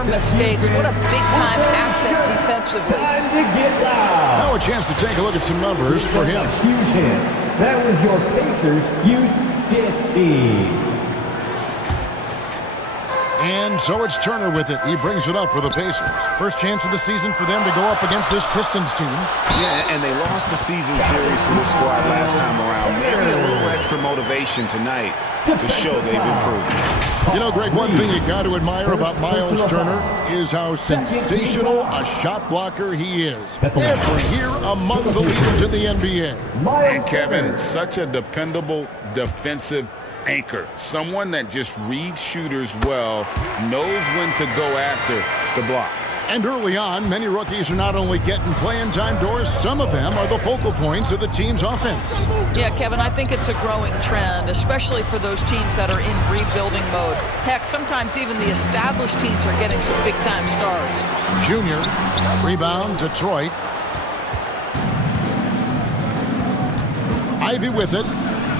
more mistakes. What a big-time asset defensively. Time to get down. Now a chance to take a look at some numbers for him. Huge hit. That was your Pacers Youth Dance Team. And so it's Turner with it. He brings it up for the Pacers. First chance of the season for them to go up against this Pistons team. Yeah, and they lost the season series to this squad last time around. Maybe a little extra motivation tonight to show they've improved. You know, Greg, one thing you got to admire about Miles Turner is how sensational a shot blocker he is. Every year among the leaders in the NBA. And Kevin, such a dependable defensive anchor. Someone that just reads shooters well, knows when to go after the block. And early on, many rookies are not only getting playing time doors, some of them are the focal points of the team's offense. Yeah, Kevin, I think it's a growing trend, especially for those teams that are in rebuilding mode. Heck, sometimes even the established teams are getting some big-time stars. Junior, rebound, Detroit. Ivy with it,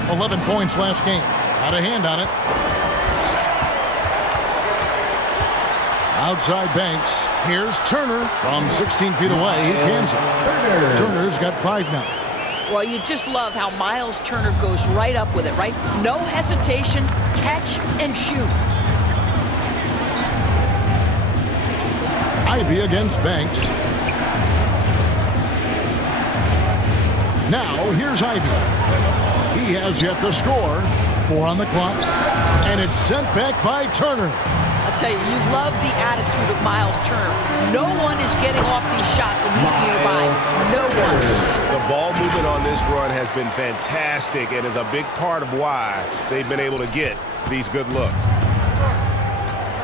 11 points last game. Got a hand on it. Outside Banks. Here's Turner from 16 feet away. He cans it. Turner's got 5 now. Well, you just love how Miles Turner goes right up with it, right? No hesitation, catch and shoot. Ivy against Banks. Now, here's Ivy. He has yet to score. 4 on the clock. And it's sent back by Turner. I'll tell you, you love the attitude of Miles Turner. No one is getting off these shots when he's nearby. No one. The ball movement on this run has been fantastic and is a big part of why they've been able to get these good looks.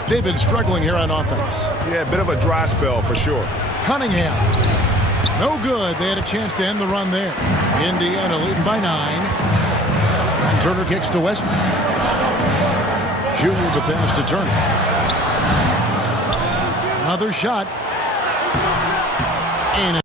They've been struggling here on offense. Yeah, a bit of a dry spell for sure. Cunningham. No good. They had a chance to end the run there. Indiana leading by 9. And Turner kicks to Westbrook. Junior the pass to Turner. Another shot. And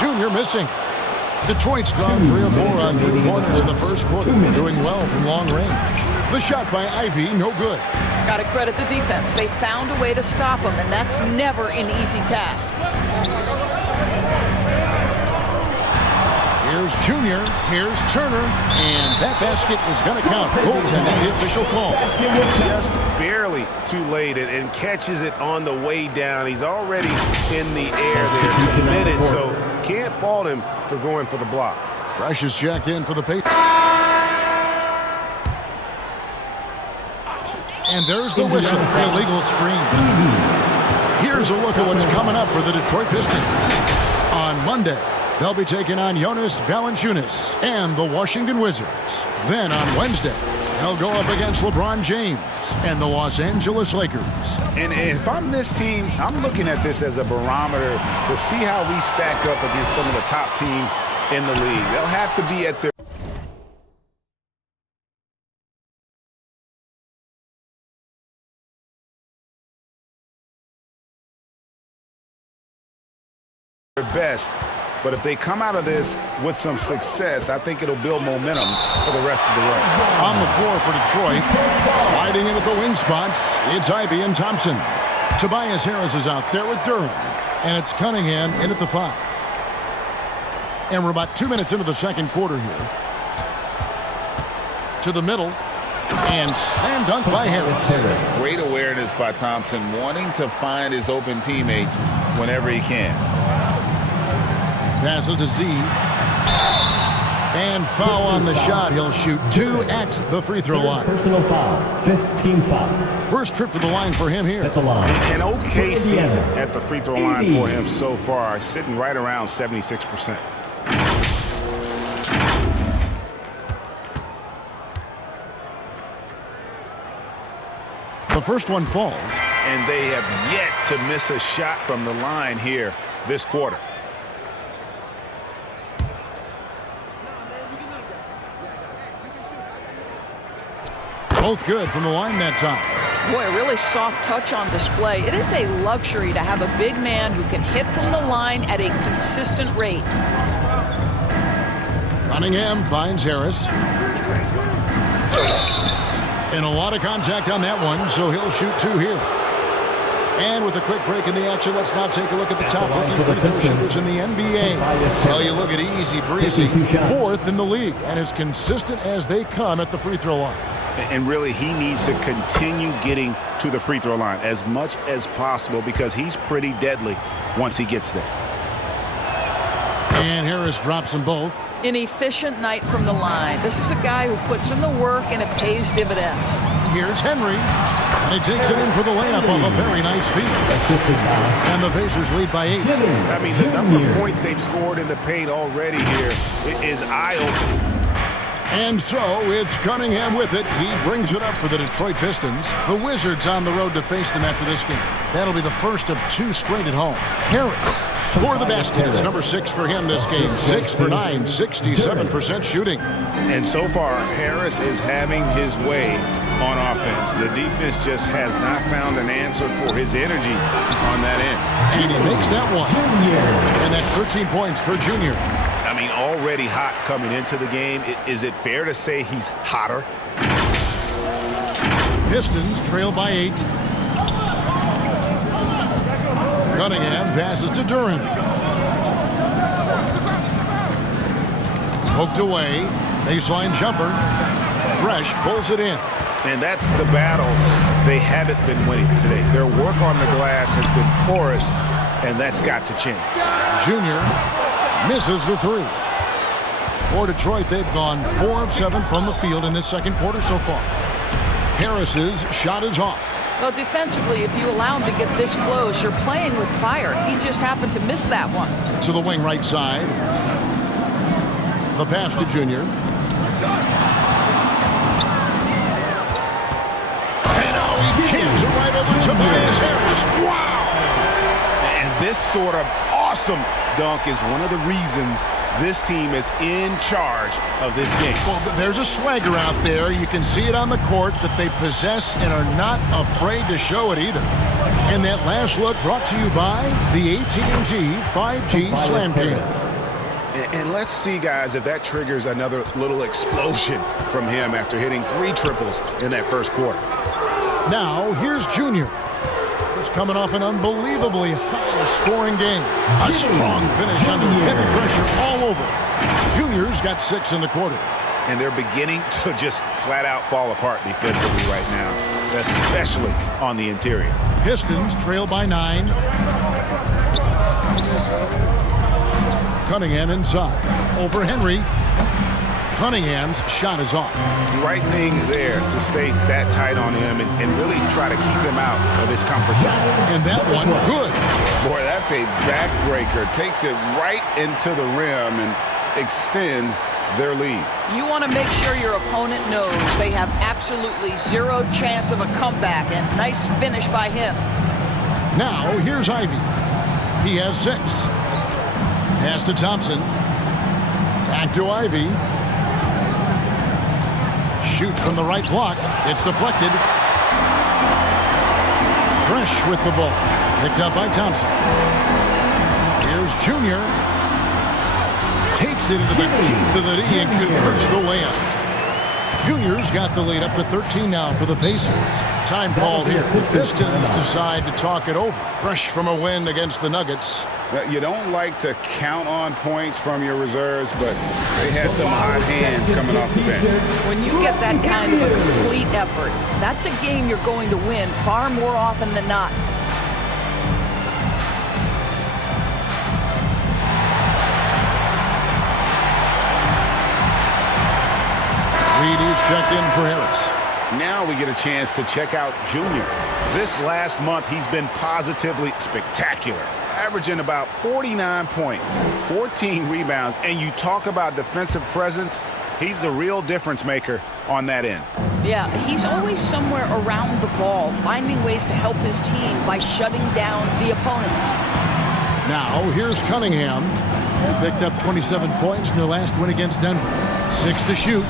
Junior missing. Detroit's gone 3 of 4 on 3-pointers in the first quarter. Doing well from long range. The shot by Ivy, no good. Got to credit the defense. They found a way to stop him, and that's never an easy task. Here's Junior. Here's Turner. And that basket is going to count. Goaltending, the official call. Just barely too late and catches it on the way down. He's already in the air there, committed, so can't fault him for going for the block. Fresh is checked in for the Pacers. And there's the whistle. Illegal screen. Here's a look at what's coming up for the Detroit Pistons. On Monday, they'll be taking on Jonas Valanciunas and the Washington Wizards. Then on Wednesday, they'll go up against LeBron James and the Los Angeles Lakers. And if I'm this team, I'm looking at this as a barometer to see how we stack up against some of the top teams in the league. They'll have to be at their best But if they come out of this with some success, I think it'll build momentum for the rest of the way. On the floor for Detroit, sliding in at the wing spots, it's Ivey and Thompson. Tobias Harris is out there with Durham, and it's Cunningham in at the 5. And we're about 2 minutes into the second quarter here. To the middle, and slam dunk by Harris. Great awareness by Thompson, wanting to find his open teammates whenever he can. Passes to Z. And foul on the shot. He'll shoot 2 at the free throw line. Personal foul. 5th team foul. First trip to the line for him here. At the line. An okay season at the free throw line for him so far, sitting right around 76%. The first one falls. And they have yet to miss a shot from the line here this quarter. Both good from the line that time. Boy, a really soft touch on display. It is a luxury to have a big man who can hit from the line at a consistent rate. Cunningham finds Harris. And a lot of contact on that one, so he'll shoot 2 here. And with a quick break in the action, let's now take a look at the top rookie free throw shooters in the NBA. Well, you look at Easy Breezy, 4th in the league, and as consistent as they come at the free throw line. And really, he needs to continue getting to the free throw line as much as possible because he's pretty deadly once he gets there. And Harris drops them both. An efficient night from the line. This is a guy who puts in the work and it pays dividends. Here's Henry. And he takes it in for the layup off a very nice feed. Assisted by And the Pacers lead by 8. I mean, the number of points they've scored in the paint already here is eye-opening. And so it's Cunningham with it. He brings it up for the Detroit Pistons. The Wizards on the road to face them after this game. That'll be the first of 2 straight at home. Harris scored the basket. It's number 6 for him this game. 6 for 9, 67% shooting. And so far, Harris is having his way on offense. The defense just has not found an answer for his energy on that end. And he makes that one. Junior. And that's 13 points for Junior. I mean, already hot coming into the game. Is it fair to say he's hotter? Pistons trail by 8. Cunningham passes to Durant. Poked away. Baseline jumper. Fresh pulls it in. And that's the battle they haven't been winning today. Their work on the glass has been porous, and that's got to change. Junior misses the 3. For Detroit, they've gone 4 of 7 from the field in this second quarter so far. Harris's shot is off. Well, defensively, if you allow him to get this close, you're playing with fire. He just happened to miss that one. To the wing right side. The pass to Junior. And now he jams it right over to Tobias Harris. Wow! And this sort of awesome dunk is one of the reasons this team is in charge of this game. Well, there's a swagger out there. You can see it on the court that they possess and are not afraid to show it either. And that last look brought to you by the AT&T 5G Slam Game. And let's see, guys, if that triggers another little explosion from him after hitting 3 triples in that first quarter. Now, here's Junior. He's coming off an unbelievably high-scoring game. A strong finish under heavy pressure all over. Junior's got 6 in the quarter. And they're beginning to just flat-out fall apart defensively right now, especially on the interior. Pistons trail by 9. Cunningham inside. Over Henry. Cunningham's shot is off. Right thing there to stay that tight on him and really try to keep him out of his comfort zone. And that one, good. Boy, that's a backbreaker. Takes it right into the rim and extends their lead. You want to make sure your opponent knows they have absolutely 0 chance of a comeback, and nice finish by him. Now, here's Ivey. He has 6. Pass to Thompson. Back to Ivey. Shoots from the right block. It's deflected. Fresh with the ball. Picked up by Thompson. Here's Junior. Takes it into the teeth of the D and converts the layup. Junior's got the lead up to 13 now for the Pacers. Time called here. The Pistons decide to talk it over. Fresh from a win against the Nuggets. You don't like to count on points from your reserves, but they had some hot hands coming off the bench. When you get that kind of a complete effort, that's a game you're going to win far more often than not. Reed is checked in for Harris. Now we get a chance to check out Junior. This last month, he's been positively spectacular, averaging about 49 points, 14 rebounds, and you talk about defensive presence, he's the real difference maker on that end. Yeah, he's always somewhere around the ball, finding ways to help his team by shutting down the opponents. Now, here's Cunningham. They picked up 27 points in their last win against Denver. 6 to shoot.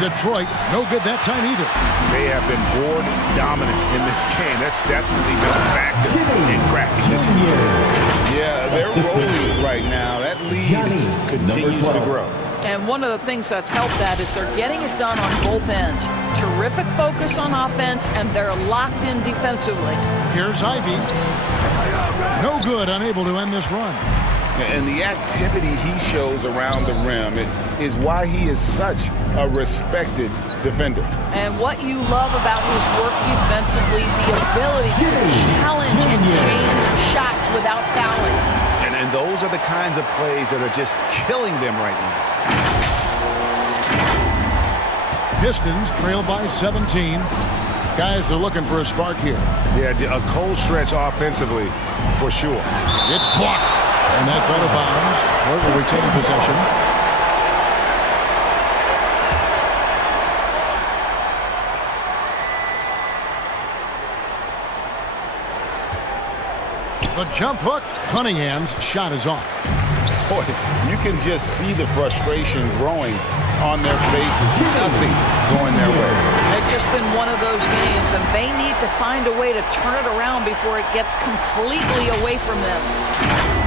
Detroit, no good that time either. They have been board dominant in this game. That's definitely been a factor in cracking this year. Yeah, they're rolling right now. That lead continues to grow. And one of the things that's helped that is they're getting it done on both ends. Terrific focus on offense, and they're locked in defensively. Here's Ivy. No good, unable to end this run. And the activity he shows around the rim is why he is such a respected defender. And what you love about his work defensively, the ability to challenge and change shots without fouling. And those are the kinds of plays that are just killing them right now. Pistons trail by 17. Guys are looking for a spark here. Yeah, a cold stretch offensively for sure. It's blocked. And that's out of bounds. Detroit will retain possession. The jump hook. Cunningham's shot is off. Boy, you can just see the frustration growing on their faces. Nothing going their way. It's just been one of those games, and they need to find a way to turn it around before it gets completely away from them.